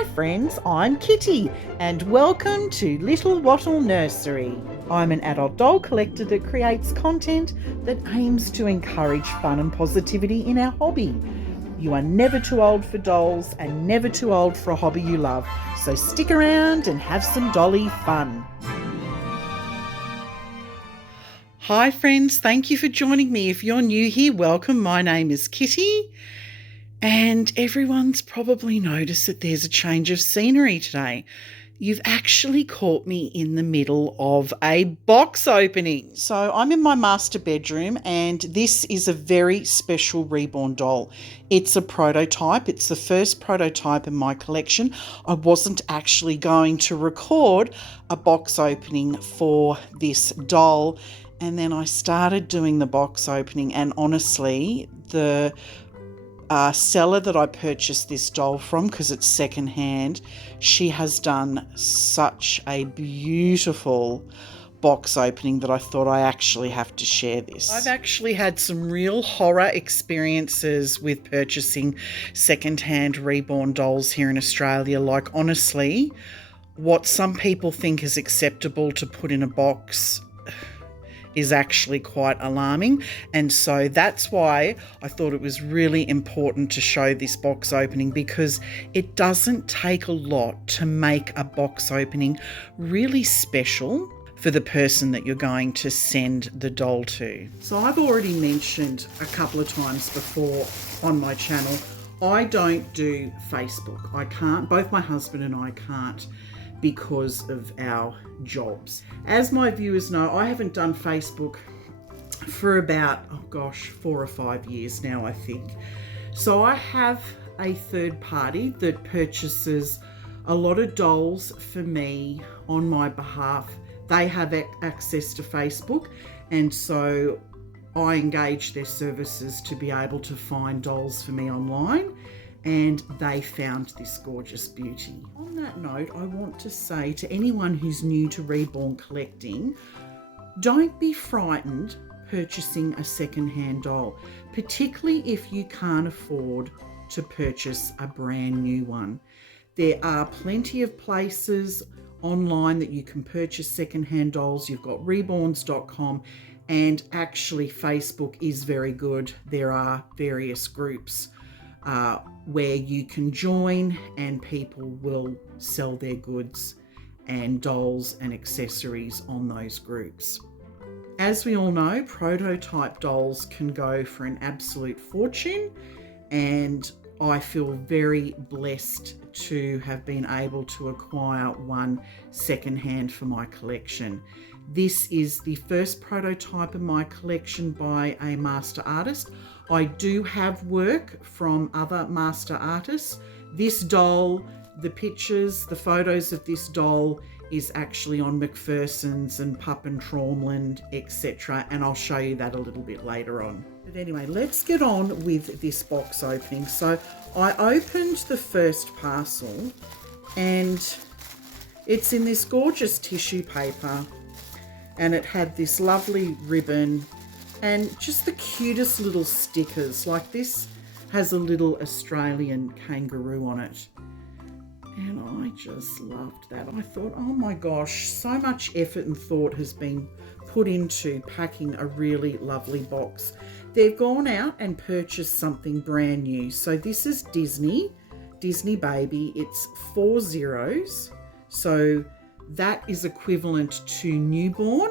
Hi friends, I'm Kitty and welcome to Little Wattle Nursery. I'm an adult doll collector that creates content that aims to encourage fun and positivity in our hobby. You are never too old for dolls and never too old for a hobby you love, so stick around and have some dolly fun. Hi friends, thank you for joining me. If you're new here, welcome. My name is Kitty. And everyone's probably noticed that there's a change of scenery today. You've actually caught me in the middle of a box opening. So I'm in my master bedroom and this is a very special reborn doll. It's a prototype. It's the first prototype in my collection. I wasn't actually going to record a box opening for this doll. And then I started doing the box opening and honestly, the seller that I purchased this doll from, because it's secondhand, she has done such a beautiful box opening that I thought I actually have to share this. I've actually had some real horror experiences with purchasing secondhand reborn dolls here in Australia. Like honestly, what some people think is acceptable to put in a box is actually quite alarming, and so that's why I thought it was really important to show this box opening, because it doesn't take a lot to make a box opening really special for the person that you're going to send the doll to. So I've already mentioned a couple of times before on my channel, I don't do Facebook. I can't, both my husband and I can't, because of our jobs. As my viewers know, I haven't done Facebook for about, 4 or 5 years now, I think. So I have a third party that purchases a lot of dolls for me on my behalf. They have access to Facebook, and so I engage their services to be able to find dolls for me online, and they found this gorgeous beauty. On that note, I want to say to anyone who's new to reborn collecting, don't be frightened purchasing a second-hand doll, particularly if you can't afford to purchase a brand new one. There are plenty of places online that you can purchase second-hand dolls. You've got reborns.com, and actually Facebook is very good. There are various groups where you can join, and people will sell their goods and dolls and accessories on those groups. As we all know, prototype dolls can go for an absolute fortune, and I feel very blessed to have been able to acquire one secondhand for my collection. This is the first prototype in my collection by a master artist. I do have work from other master artists. This doll, the pictures, the photos of this doll is actually on McPherson's and Pup and Traumland, etc. And I'll show you that a little bit later on. But anyway, let's get on with this box opening. So I opened the first parcel and it's in this gorgeous tissue paper, and it had this lovely ribbon and just the cutest little stickers. Like this has a little Australian kangaroo on it. And I just loved that. I thought, oh my gosh, so much effort and thought has been put into packing a really lovely box. They've gone out and purchased something brand new. So this is Disney Baby. It's 4 zeros. So that is equivalent to newborn,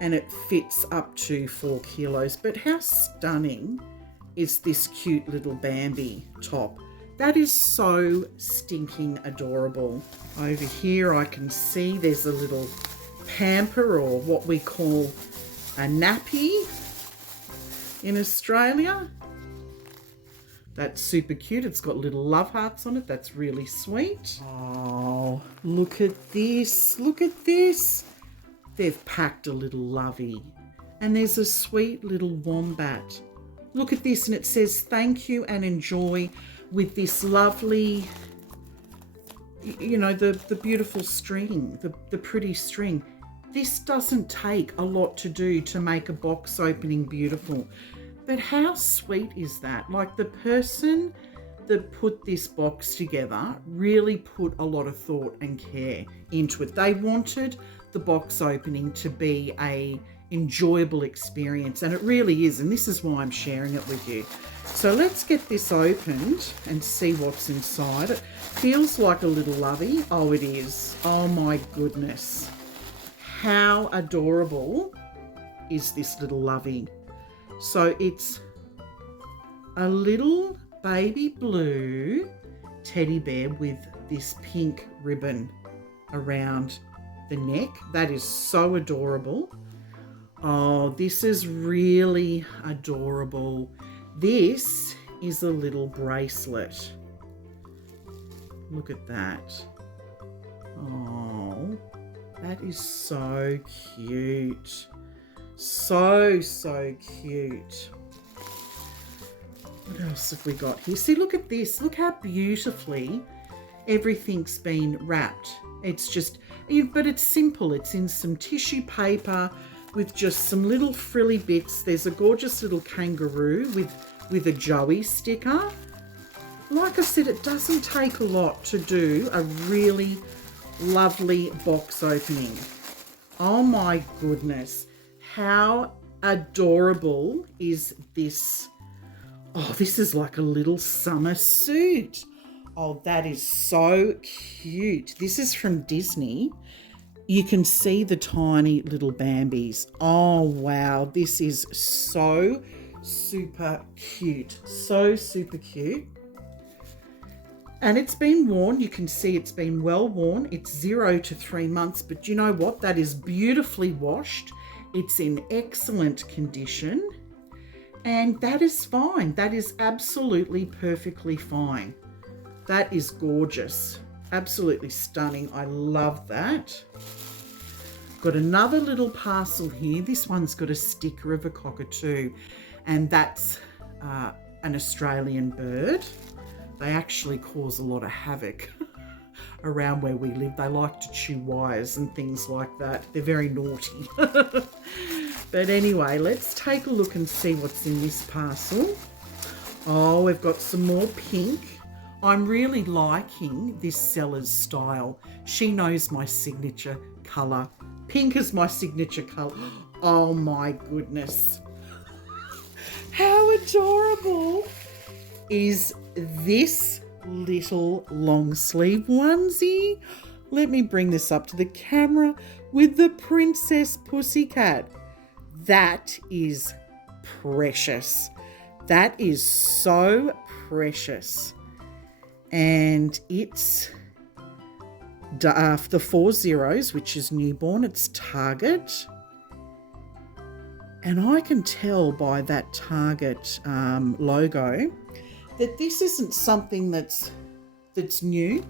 and it fits up to 4 kilos. But how stunning is this cute little Bambi top? That is so stinking adorable. Over here I can see there's a little pamper, or what we call a nappy in Australia. That's super cute. It's got little love hearts on it. That's really sweet. Oh, look at this. Look at this. They've packed a little lovey. And there's a sweet little wombat. Look at this, and it says thank you and enjoy, with this lovely, you know, the beautiful string, the pretty string. This doesn't take a lot to do to make a box opening beautiful. But how sweet is that? Like the person that put this box together really put a lot of thought and care into it. They wanted the box opening to be a enjoyable experience, and it really is, and this is why I'm sharing it with you. So let's get this opened and see what's inside. It feels like a little lovey. Oh, it is. Oh my goodness. How adorable is this little lovey? So it's a little baby blue teddy bear with this pink ribbon around the neck. That is so adorable. Oh, this is really adorable. This is a little bracelet. Look at that. Oh, that is so cute. So cute. What else have we got here? See, look at this. Look how beautifully everything's been wrapped. It's just, but it's simple. It's in some tissue paper with just some little frilly bits. There's a gorgeous little kangaroo with a Joey sticker. Like I said, it doesn't take a lot to do a really lovely box opening. Oh my goodness. How adorable is this? Oh, this is like a little summer suit. Oh, that is so cute. This is from Disney. You can see the tiny little Bambis. Oh, wow. This is so super cute. So super cute. And it's been worn. You can see it's been well worn. It's 0 to 3 months. But you know what? That is beautifully washed. It's in excellent condition. And that is fine. That is absolutely perfectly fine. That is gorgeous. Absolutely stunning. I love that. Got another little parcel here. This one's got a sticker of a cockatoo, and that's an Australian bird. They actually cause a lot of havoc around where we live. They like to chew wires and things like that. They're very naughty. But anyway, let's take a look and see what's in this parcel. Oh, we've got some more pink. I'm really liking this seller's style. She knows my signature colour. Pink is my signature colour. Oh my goodness. How adorable is this little long sleeve onesie? Let me bring this up to the camera with the Princess Pussycat. That is precious. That is so precious. And it's the 4 zeros, which is newborn. It's Target. And I can tell by that Target logo that this isn't something that's new,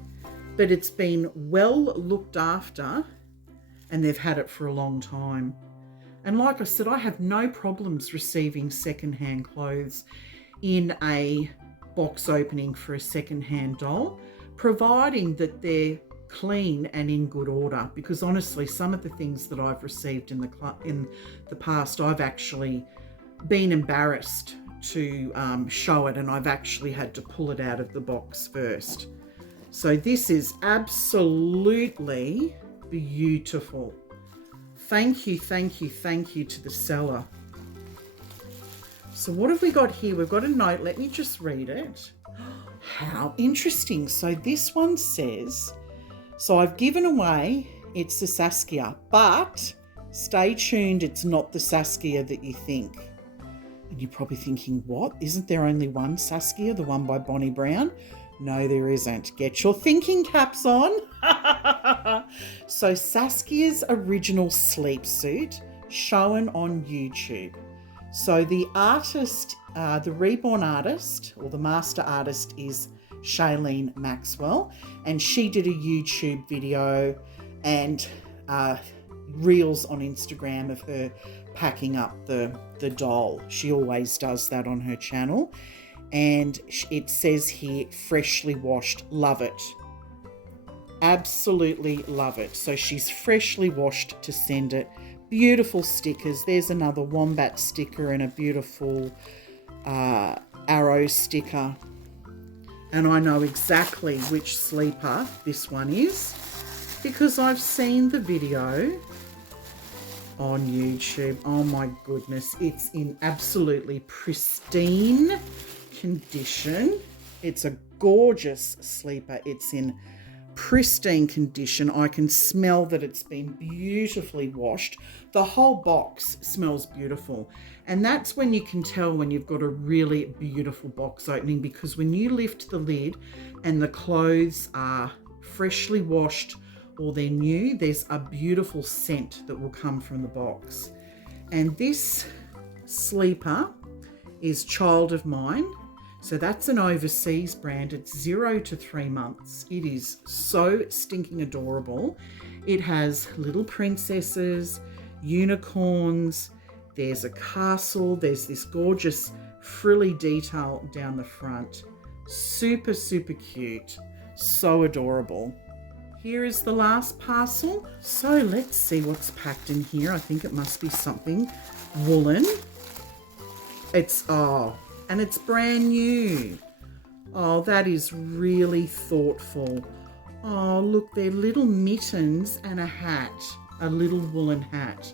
but it's been well looked after and they've had it for a long time. And like I said, I have no problems receiving secondhand clothes in a box opening for a secondhand doll, providing that they're clean and in good order. Because honestly, some of the things that I've received in the past, I've actually been embarrassed to show it, and I've actually had to pull it out of the box first. So this is absolutely beautiful. Thank you to the seller. So what have we got here? We've got a note. Let me just read it. How interesting. So this one says, so I've given away, it's the Saskia, but stay tuned, it's not the Saskia that you think. And you're probably thinking, what? Isn't there only one Saskia, the one by Bonnie Brown? No, there isn't. Get your thinking caps on. So Saskia's original sleep suit shown on YouTube. So the artist, the reborn artist or the master artist is Shailene Maxwell, and she did a YouTube video and reels on Instagram of her packing up the doll. She always does that on her channel. And it says here, freshly washed, love it. Absolutely love it. So she's freshly washed to send it. Beautiful stickers. There's another wombat sticker and a beautiful arrow sticker. And I know exactly which sleeper this one is because I've seen the video on YouTube. Oh my goodness, it's in absolutely pristine condition. It's a gorgeous sleeper. It's in pristine condition. I can smell that it's been beautifully washed. The whole box smells beautiful. And that's when you can tell when you've got a really beautiful box opening, because when you lift the lid and the clothes are freshly washed or they're new, there's a beautiful scent that will come from the box. And this sleeper is Child of Mine. So that's an overseas brand. It's 0 to 3 months. It is so stinking adorable. It has little princesses, unicorns, there's a castle, there's this gorgeous frilly detail down the front. Super, super cute. So adorable. Here is the last parcel. So let's see what's packed in here. I think it must be something woolen. And it's brand new. Oh, that is really thoughtful. Oh, look, they're little mittens and a hat, a little woolen hat.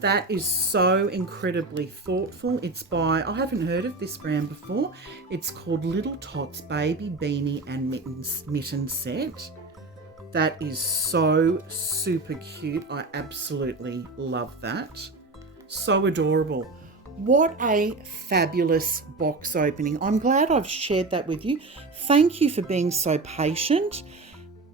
That is so incredibly thoughtful. It's by, I haven't heard of this brand before. It's called Little Tots Baby Beanie and Mitten Set. That is so super cute. I absolutely love that. So adorable. What a fabulous box opening. I'm glad I've shared that with you. Thank you for being so patient.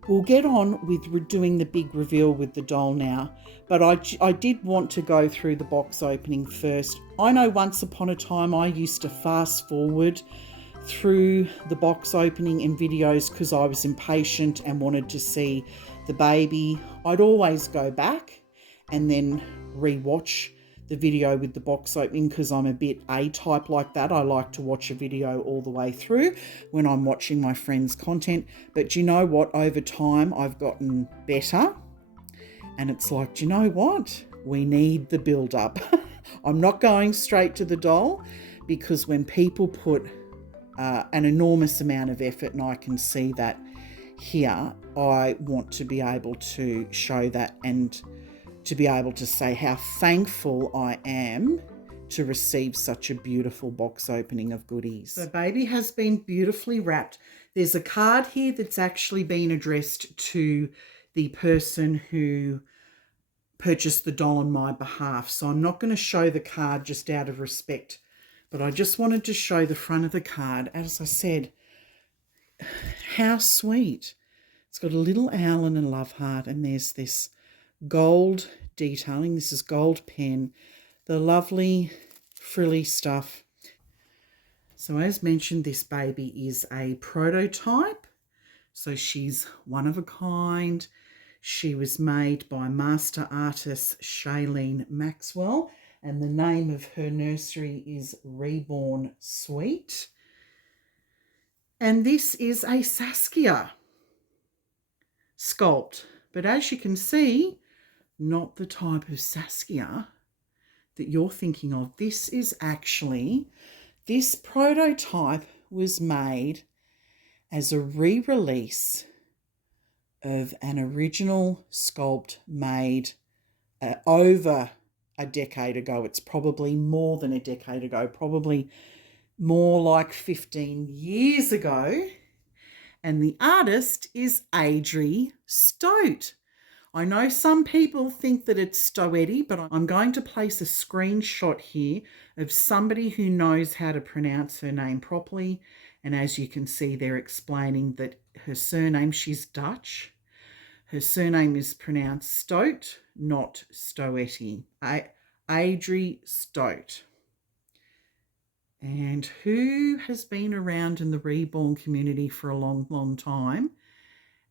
We'll get on with doing the big reveal with the doll now, but I did want to go through the box opening first. I know once upon a time I used to fast forward through the box opening in videos because I was impatient and wanted to see the baby. I'd always go back and then re-watch the video with the box opening because I'm a bit A-type like that. I like to watch a video all the way through when I'm watching my friends' content. But you know what? Over time, I've gotten better. And it's like, do you know what? We need the build-up. I'm not going straight to the doll because when people put an enormous amount of effort, and I can see that here, I want to be able to show that and to be able to say how thankful I am to receive such a beautiful box opening of goodies. The baby has been beautifully wrapped. There's a card here that's actually been addressed to the person who purchased the doll on my behalf. So I'm not going to show the card just out of respect, but I just wanted to show the front of the card. As I said, how sweet. It's got a little owl and a love heart, and there's this gold detailing. This is gold pen, the lovely frilly stuff. So as mentioned, this baby is a prototype. So she's one of a kind. She was made by master artist Shailene Maxwell, and the name of her nursery is Reborn Sweet. And this is a Saskia sculpt, but as you can see, not the type of Saskia that you're thinking of. This is actually, this prototype was made as a re-release of an original sculpt made over a decade ago. It's probably more than a decade ago, probably more like 15 years ago. And the artist is Adri Stote. I know some people think that it's Stoetti, but I'm going to place a screenshot here of somebody who knows how to pronounce her name properly. And as you can see, they're explaining that her surname, she's Dutch. Her surname is pronounced Stote, not Stoetti. Adri Stote. And who has been around in the reborn community for a long, long time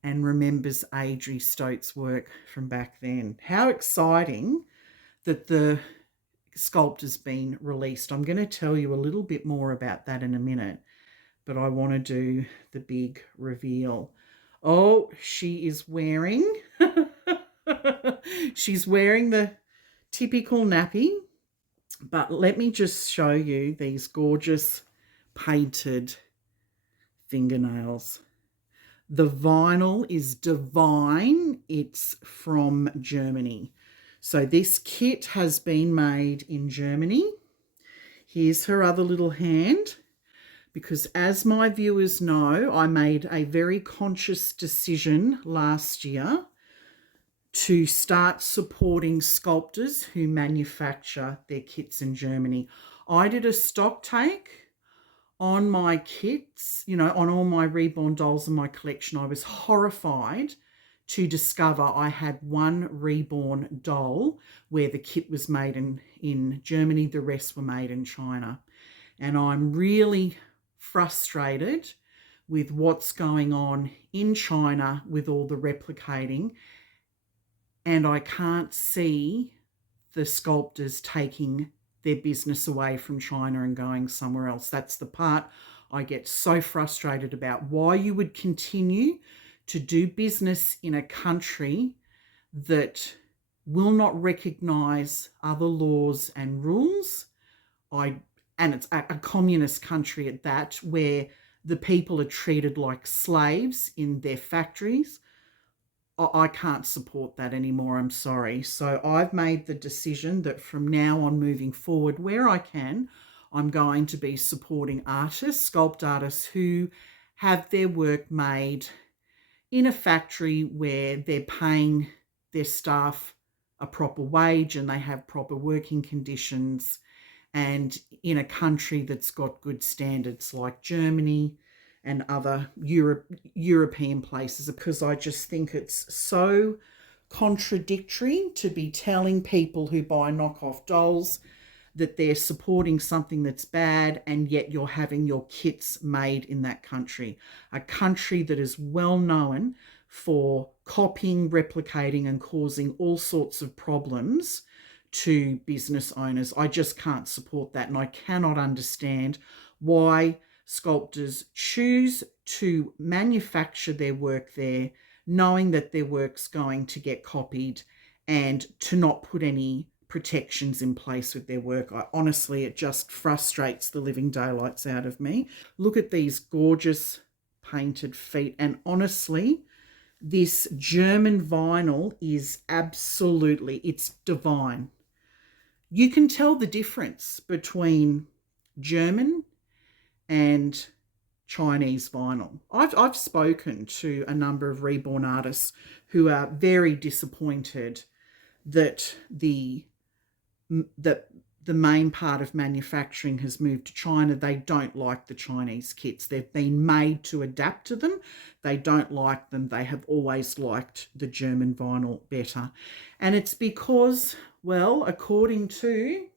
and remembers Adri Stote's work from back then? How exciting that the sculpt has been released. I'm going to tell you a little bit more about that in a minute, but I want to do the big reveal. Oh, she is wearing, she's wearing the typical nappy, but let me just show you these gorgeous painted fingernails. The vinyl is divine. It's from Germany. So this kit has been made in Germany. Here's her other little hand, because as my viewers know, I made a very conscious decision last year to start supporting sculptors who manufacture their kits in Germany. I did a stock take on my kits, on all my reborn dolls in my collection. I was horrified to discover I had one reborn doll where the kit was made in Germany, the rest were made in China. And I'm really frustrated with what's going on in China with all the replicating, and I can't see the sculptors taking their business away from China and going somewhere else. That's the part I get so frustrated about. Why you would continue to do business in a country that will not recognise other laws and rules. And it's a communist country at that, where the people are treated like slaves in their factories. I can't support that anymore, I'm sorry. So I've made the decision that from now on moving forward, where I can, I'm going to be supporting artists, sculpt artists who have their work made in a factory where they're paying their staff a proper wage and they have proper working conditions, and in a country that's got good standards like Germany and other European places, because I just think it's so contradictory to be telling people who buy knockoff dolls that they're supporting something that's bad, and yet you're having your kits made in that country, a country that is well known for copying, replicating, and causing all sorts of problems to business owners. I just can't support that, and I cannot understand why sculptors choose to manufacture their work there, knowing that their work's going to get copied, and to not put any protections in place with their work. Honestly, it just frustrates the living daylights out of me. Look at these gorgeous painted feet, and honestly, this German vinyl is absolutely, it's divine. You can tell the difference between German and Chinese vinyl. I've spoken to a number of reborn artists who are very disappointed that the main part of manufacturing has moved to China. They don't like the Chinese kits. They've been made to adapt to them. They don't like them. They have always liked the German vinyl better. And it's because, well, according to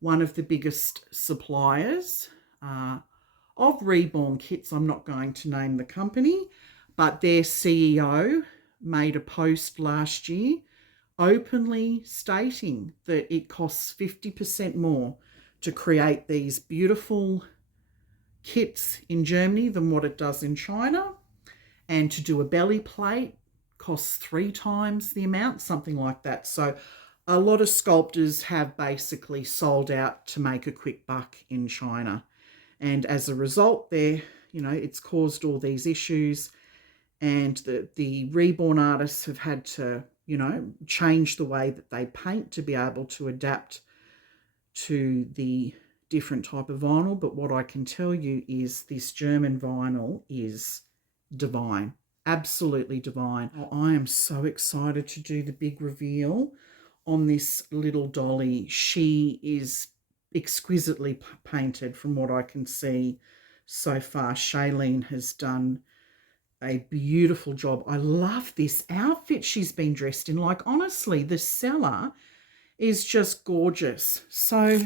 one of the biggest suppliers of reborn kits, I'm not going to name the company, but their CEO made a post last year openly stating that it costs 50% more to create these beautiful kits in Germany than what it does in China. And to do a belly plate costs 3 times the amount, something like that. So a lot of sculptors have basically sold out to make a quick buck in China. And as a result, it's caused all these issues. And the reborn artists have had to, change the way that they paint to be able to adapt to the different type of vinyl. But what I can tell you is this German vinyl is divine, absolutely divine. I am so excited to do the big reveal on this little dolly. She is exquisitely painted from what I can see so far. Shailene has done a beautiful job. I love this outfit she's been dressed in. Like, honestly, the seller is just gorgeous. So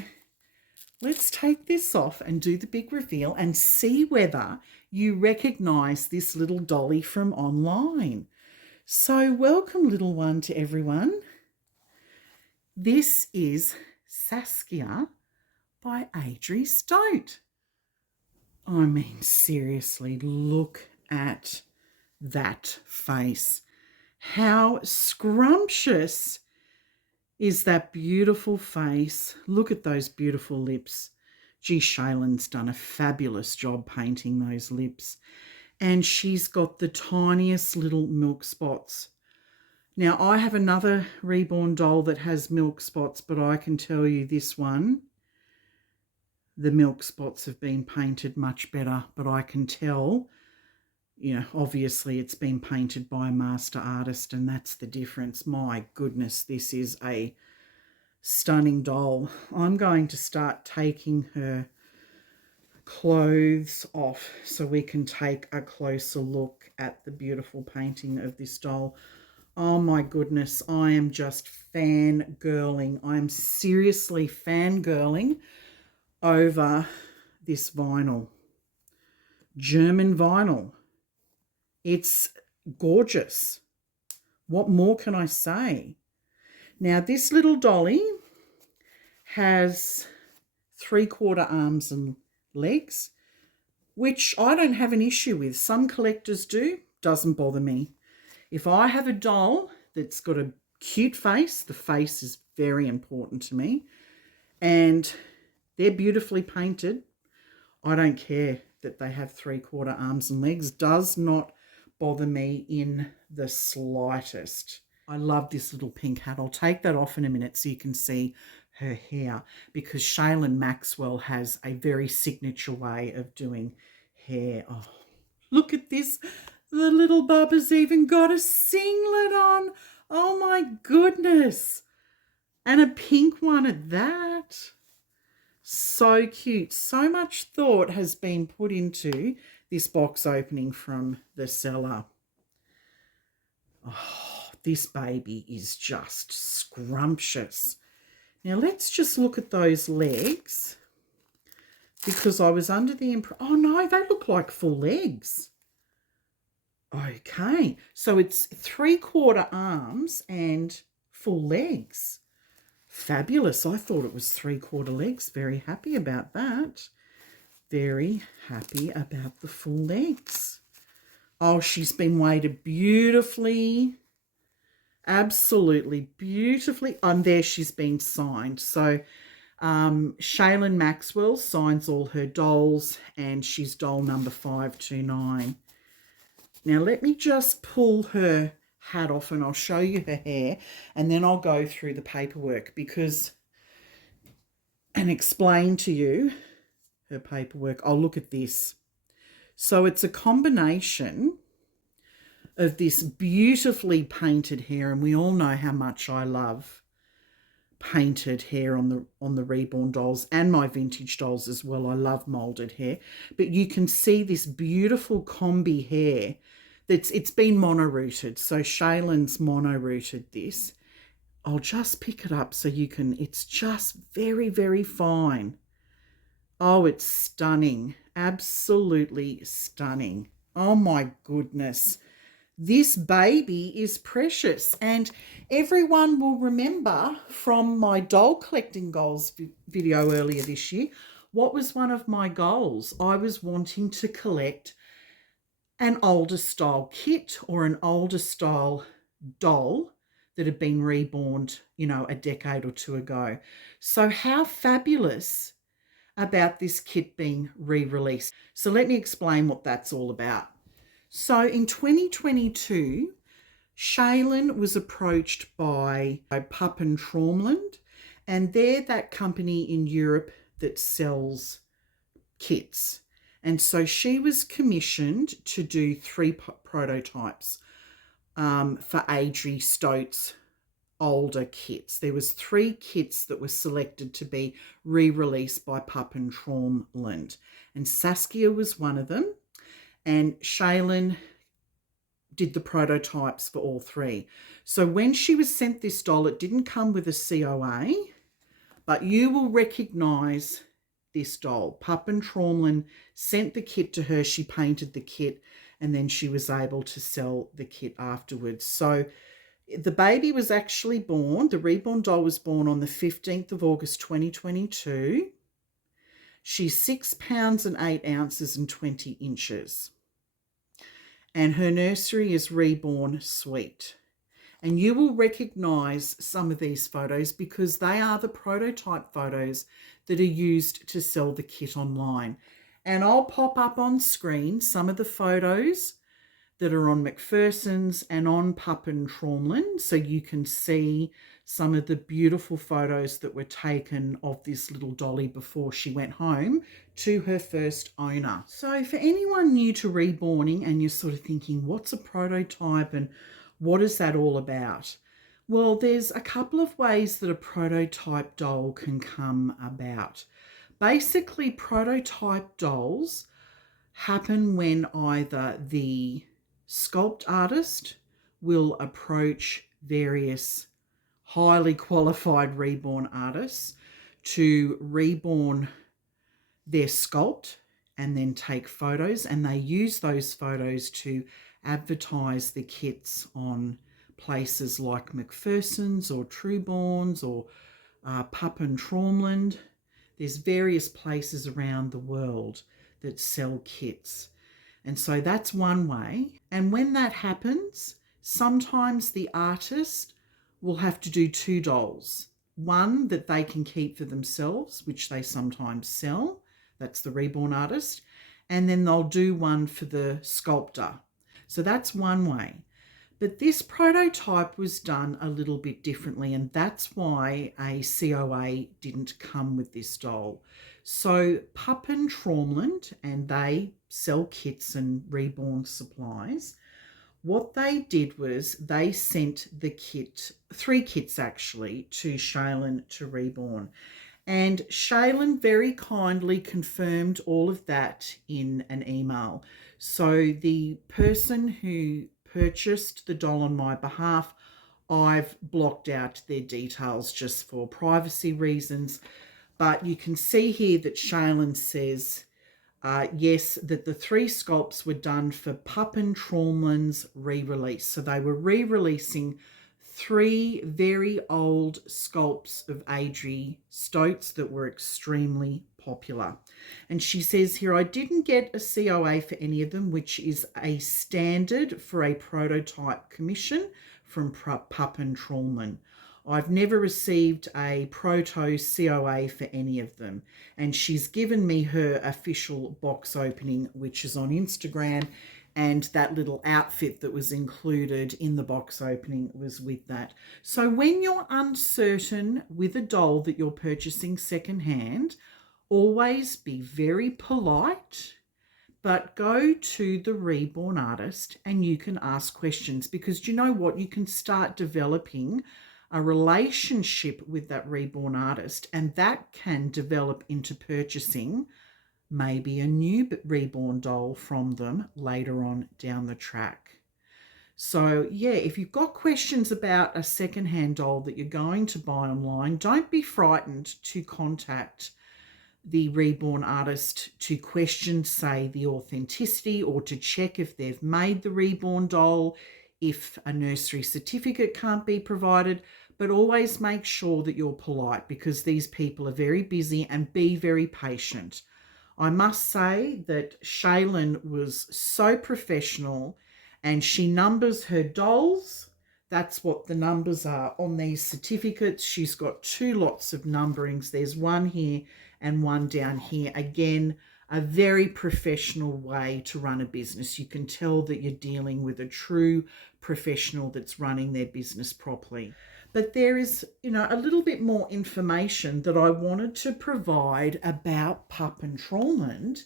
let's take this off and do the big reveal and see whether you recognise this little dolly from online. So welcome, little one, to everyone. This is Saskia by Adri Stote. I mean, seriously, look at that face. How scrumptious is that beautiful face? Look at those beautiful lips. Gee, Shaylin's done a fabulous job painting those lips. And she's got the tiniest little milk spots. Now, I have another reborn doll that has milk spots, but I can tell you this one, the milk spots have been painted much better, but I can tell, you know, obviously it's been painted by a master artist, and that's the difference. My goodness, this is a stunning doll. I'm going to start taking her clothes off so we can take a closer look at the beautiful painting of this doll. Oh my goodness, I am just fangirling. I am seriously fangirling over this vinyl. German vinyl. It's gorgeous. What more can I say? Now, this little dolly has 3/4 arms and legs, which I don't have an issue with. Some collectors do. Doesn't bother me. If I have a doll that's got a cute face, the face is very important to me, and they're beautifully painted, I don't care that they have 3/4 arms and legs. Does not bother me in the slightest. I love this little pink hat. I'll take that off in a minute so you can see her hair, because Shaylin Maxwell has a very signature way of doing hair. Oh, look at this. The little bubba's even got a singlet on. Oh my goodness. And a pink one at that. So cute. So much thought has been put into this box opening from the seller. Oh, this baby is just scrumptious. Now let's just look at those legs, because I was under the impression, oh no, they look like full legs. Okay, so it's 3/4 arms and full legs. Fabulous. I thought it was 3/4 legs. Very happy about that. Very happy about the full legs. Oh, she's been weighted beautifully. Absolutely beautifully. And there she's been signed. So Shaylin Maxwell signs all her dolls, and she's doll number 529. Now let me just pull her hat off and I'll show you her hair, and then I'll go through the paperwork and explain to you her paperwork. Oh, look at this. So it's a combination of this beautifully painted hair, and we all know how much I love painted hair on the reborn dolls and my vintage dolls as well. I love molded hair, but you can see this beautiful combi hair it's been mono-rooted. So Shaylin's mono-rooted this. I'll just pick it up so you can, it's just very, very fine. Oh, it's stunning. Absolutely stunning. Oh my goodness. This baby is precious, and everyone will remember from my doll collecting goals video earlier this year, what was one of my goals? I was wanting to collect an older style kit or an older style doll that had been reborn, you know, a decade or two ago. So how fabulous about this kit being re-released. So let me explain what that's all about. So in 2022, Shaylin was approached by Pup and Traumland, and they're that company in Europe that sells kits. And so she was commissioned to do 3 prototypes for Adri Stote's older kits. There was 3 kits that were selected to be re-released by Pup and Traumland, and Saskia was one of them. And Shaylin did the prototypes for all 3. So when she was sent this doll, it didn't come with a COA, but you will recognise this doll. Pup and Traumland sent the kit to her. She painted the kit, and then she was able to sell the kit afterwards. So the baby was actually born, the reborn doll was born on the 15th of August 2022. She's 6 pounds and 8 ounces and 20 inches. And her nursery is Reborn Sweet. And you will recognise some of these photos because they are the prototype photos that are used to sell the kit online. And I'll pop up on screen some of the photos that are on McPherson's and on Pup and Traumlin, so you can see some of the beautiful photos that were taken of this little dolly before she went home to her first owner. So for anyone new to reborning and you're sort of thinking, what's a prototype and what is that all about? Well, there's a couple of ways that a prototype doll can come about. Basically, prototype dolls happen when either the sculpt artist will approach various highly qualified reborn artists to reborn their sculpt and then take photos, and they use those photos to advertise the kits on places like McPherson's or Trueborns or Pup and Traumland. There's various places around the world that sell kits. And so that's one way. And when that happens, sometimes the artist will have to do two dolls. One that they can keep for themselves, which they sometimes sell. That's the reborn artist. And then they'll do one for the sculptor. So that's one way. But this prototype was done a little bit differently, and that's why a COA didn't come with this doll. So Pup and Traumland, and they sell kits and reborn supplies. What they did was they sent the kit, 3 kits actually, to Shaylin to reborn. And Shaylin very kindly confirmed all of that in an email. So the person who purchased the doll on my behalf, I've blocked out their details just for privacy reasons. But you can see here that Shaylin says, yes, that the 3 sculpts were done for Pup and Traumland's re-release. So they were re-releasing 3 very old sculpts of Adri Stoats that were extremely popular. And she says here, I didn't get a COA for any of them, which is a standard for a prototype commission from Pup and Traumland. I've never received a proto COA for any of them. And she's given me her official box opening, which is on Instagram, and that little outfit that was included in the box opening was with that. So when you're uncertain with a doll that you're purchasing secondhand, always be very polite, but go to the reborn artist and you can ask questions, because do you know what? You can start developing a relationship with that reborn artist, and that can develop into purchasing maybe a new reborn doll from them later on down the track. So yeah, if you've got questions about a secondhand doll that you're going to buy online, don't be frightened to contact the reborn artist to question, say, the authenticity, or to check if they've made the reborn doll, if a nursery certificate can't be provided. But always make sure that you're polite, because these people are very busy, and be very patient. I must say that Shaylin was so professional, and she numbers her dolls. That's what the numbers are on these certificates. She's got 2 lots of numberings. There's one here and one down here. Again, a very professional way to run a business. You can tell that you're dealing with a true professional that's running their business properly. But there is, a little bit more information that I wanted to provide about Pup and Traumland.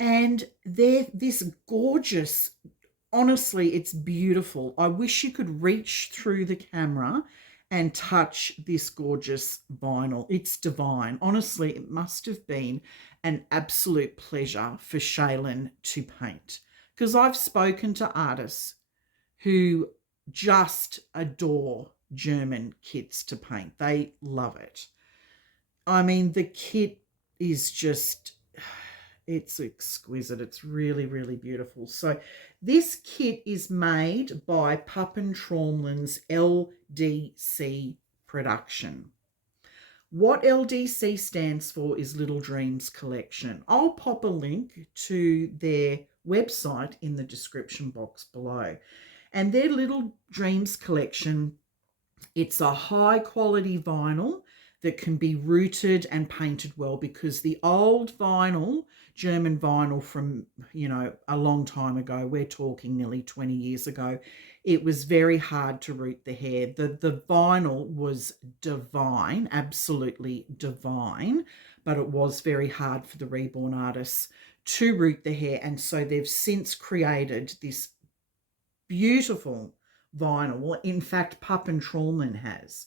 And they're this gorgeous, honestly, it's beautiful. I wish you could reach through the camera and touch this gorgeous vinyl. It's divine. Honestly, it must have been an absolute pleasure for Shaylin to paint, because I've spoken to artists who just adore German kits to paint. They love it. I mean, the kit is just, it's exquisite. It's really, really beautiful. So this kit is made by Pup and Traumland's LDC production. What LDC stands for is Little Dreams Collection. I'll pop a link to their website in the description box below. And their Little Dreams collection, it's a high quality vinyl that can be rooted and painted well, because the old vinyl, German vinyl from, a long time ago, we're talking nearly 20 years ago, it was very hard to root the hair. The vinyl was divine, absolutely divine, but it was very hard for the reborn artists to root the hair. And so they've since created this beautiful vinyl. In fact, Pup and Trollman has.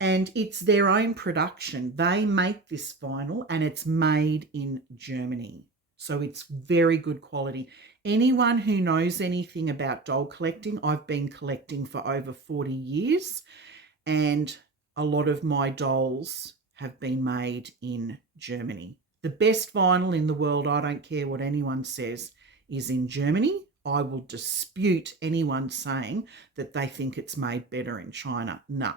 And it's their own production. They make this vinyl and it's made in Germany. So it's very good quality. Anyone who knows anything about doll collecting, I've been collecting for over 40 years, and a lot of my dolls have been made in Germany. The best vinyl in the world, I don't care what anyone says, is in Germany. I will dispute anyone saying that they think it's made better in China. No.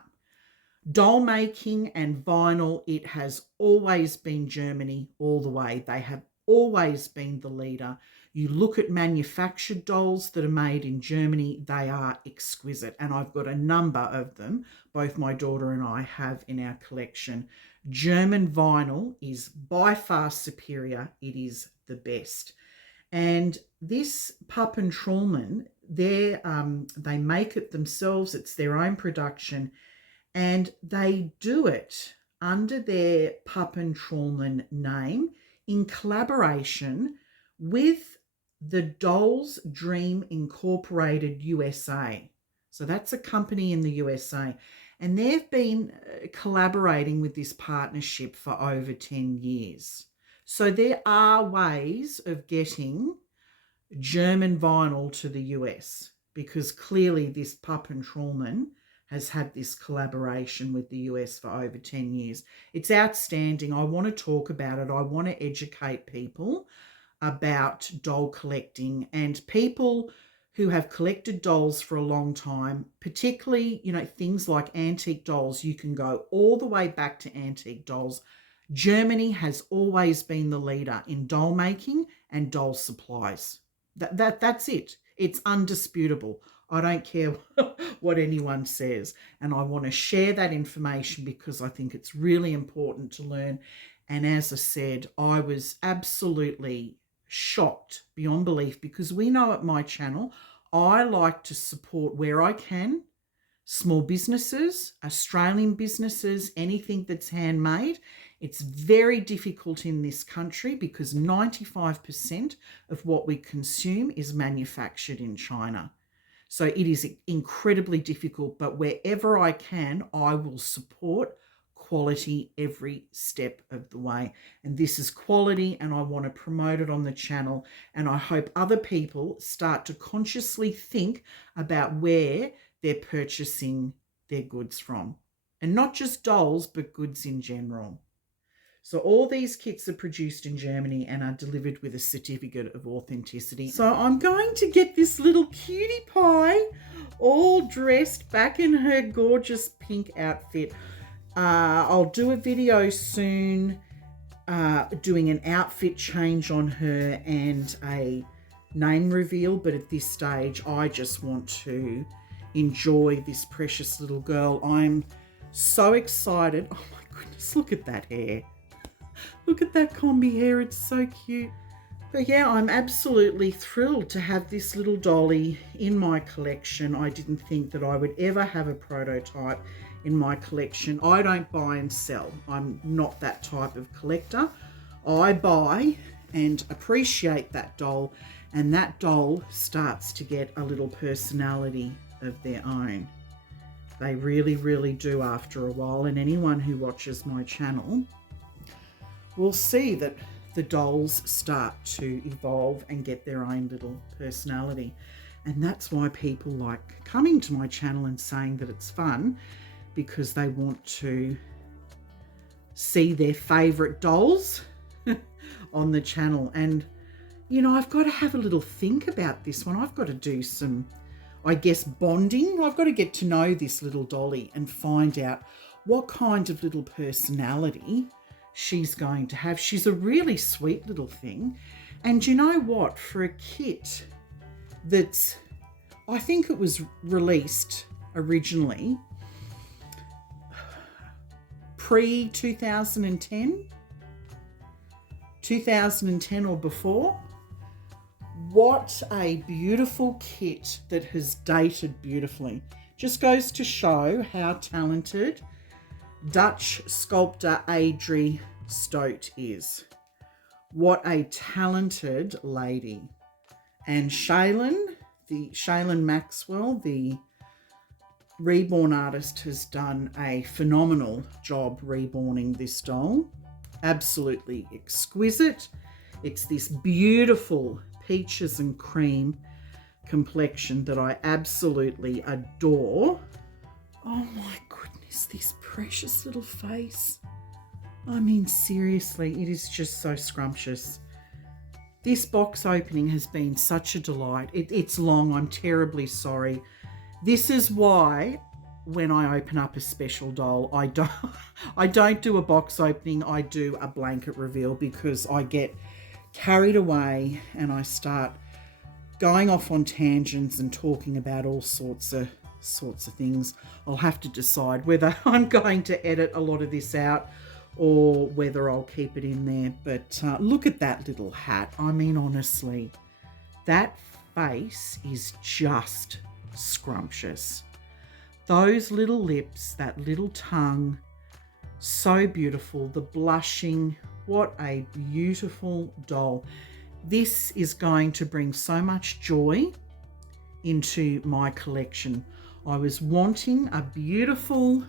Doll making and vinyl, it has always been Germany all the way. They have always been the leader. You look at manufactured dolls that are made in Germany, they are exquisite. And I've got a number of them, both my daughter and I have in our collection. German vinyl is by far superior. It is the best. And this Pup and Trollman, they make it themselves. It's their own production. And they do it under their Pup and Trollman name in collaboration with the Dolls Dream Incorporated USA. So that's a company in the USA. And they've been collaborating with this partnership for over 10 years. So there are ways of getting German vinyl to the US, because clearly this Pup and Trollman has had this collaboration with the US for over 10 years. It's outstanding. I want to talk about it. I want to educate people about doll collecting, and people who have collected dolls for a long time, particularly, things like antique dolls. You can go all the way back to antique dolls. Germany has always been the leader in doll making and doll supplies. That's it. It's undisputable. I don't care what anyone says. And I want to share that information because I think it's really important to learn. And as I said, I was absolutely shocked beyond belief, because we know at my channel, I like to support where I can, small businesses, Australian businesses, anything that's handmade. It's very difficult in this country because 95% of what we consume is manufactured in China. So it is incredibly difficult, but wherever I can, I will support quality every step of the way. And this is quality, and I want to promote it on the channel. And I hope other people start to consciously think about where they're purchasing their goods from. And not just dolls, but goods in general. So all these kits are produced in Germany and are delivered with a certificate of authenticity. So I'm going to get this little cutie pie all dressed back in her gorgeous pink outfit. I'll do a video soon doing an outfit change on her and a name reveal. But at this stage, I just want to enjoy this precious little girl. I'm so excited. Oh my goodness, look at that hair. Look at that combi hair, it's so cute. But yeah, I'm absolutely thrilled to have this little dolly in my collection. I didn't think that I would ever have a prototype in my collection. I don't buy and sell. I'm not that type of collector. I buy and appreciate that doll, and that doll starts to get a little personality of their own. They really, really do after a while, and anyone who watches my channel will see that the dolls start to evolve and get their own little personality. And that's why people like coming to my channel and saying that it's fun, because they want to see their favourite dolls on the channel. And, I've got to have a little think about this one. I've got to do some, I guess, bonding. I've got to get to know this little dolly and find out what kind of little personality she's going to have. She's a really sweet little thing. And you know what? For a kit that's I think it was released originally pre-2010, 2010 or before. What a beautiful kit that has dated beautifully. Just goes to show how talented Dutch sculptor Adrie Stote is. What a talented lady. And Shaylin Maxwell, the reborn artist, has done a phenomenal job reborning this doll. Absolutely exquisite. It's this beautiful peaches and cream complexion that I absolutely adore. Oh my goodness, this precious little face. I mean, seriously, it is just so scrumptious. This box opening has been such a delight. It's long, I'm terribly sorry. This is why when I open up a special doll, I don't do a box opening, I do a blanket reveal, because I get carried away and I start going off on tangents and talking about all sorts of things. I'll have to decide whether I'm going to edit a lot of this out or whether I'll keep it in there. But look at that little hat. I mean, honestly, that face is just scrumptious. Those little lips, that little tongue, so beautiful. The blushing, what a beautiful doll. This is going to bring so much joy into my collection. I was wanting a beautiful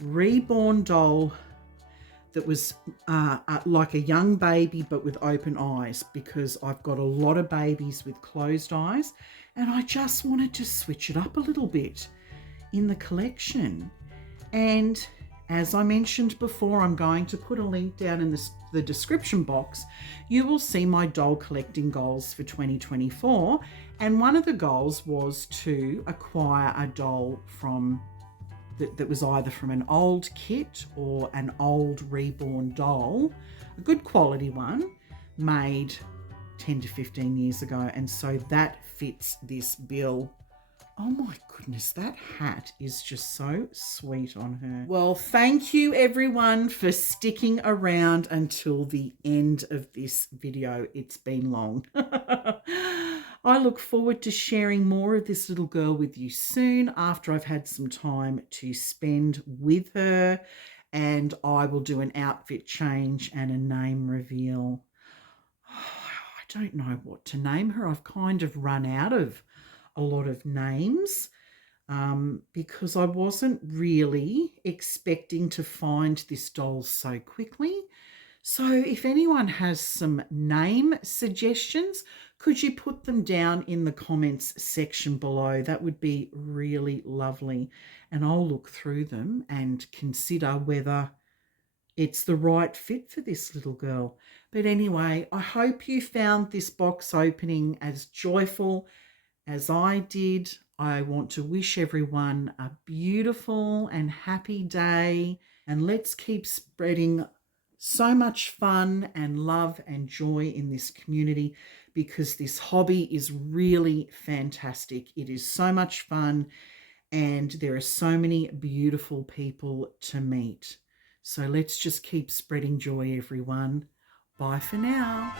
reborn doll that was like a young baby but with open eyes, because I've got a lot of babies with closed eyes and I just wanted to switch it up a little bit in the collection. And as I mentioned before, I'm going to put a link down in the description box. You will see my doll collecting goals for 2024. And one of the goals was to acquire a doll from that was either from an old kit or an old reborn doll, a good quality one, made 10 to 15 years ago. And so that fits this bill. Oh my goodness, that hat is just so sweet on her. Well, thank you everyone for sticking around until the end of this video. It's been long. I look forward to sharing more of this little girl with you soon after I've had some time to spend with her, and I will do an outfit change and a name reveal. I don't know what to name her. I've kind of run out of a lot of names because I wasn't really expecting to find this doll so quickly. So if anyone has some name suggestions, could you put them down in the comments section below? That would be really lovely. And I'll look through them and consider whether it's the right fit for this little girl. But anyway, I hope you found this box opening as joyful as I did. I want to wish everyone a beautiful and happy day, and let's keep spreading so much fun and love and joy in this community, because this hobby is really fantastic. It is so much fun and there are so many beautiful people to meet. So let's just keep spreading joy, everyone. Bye for now.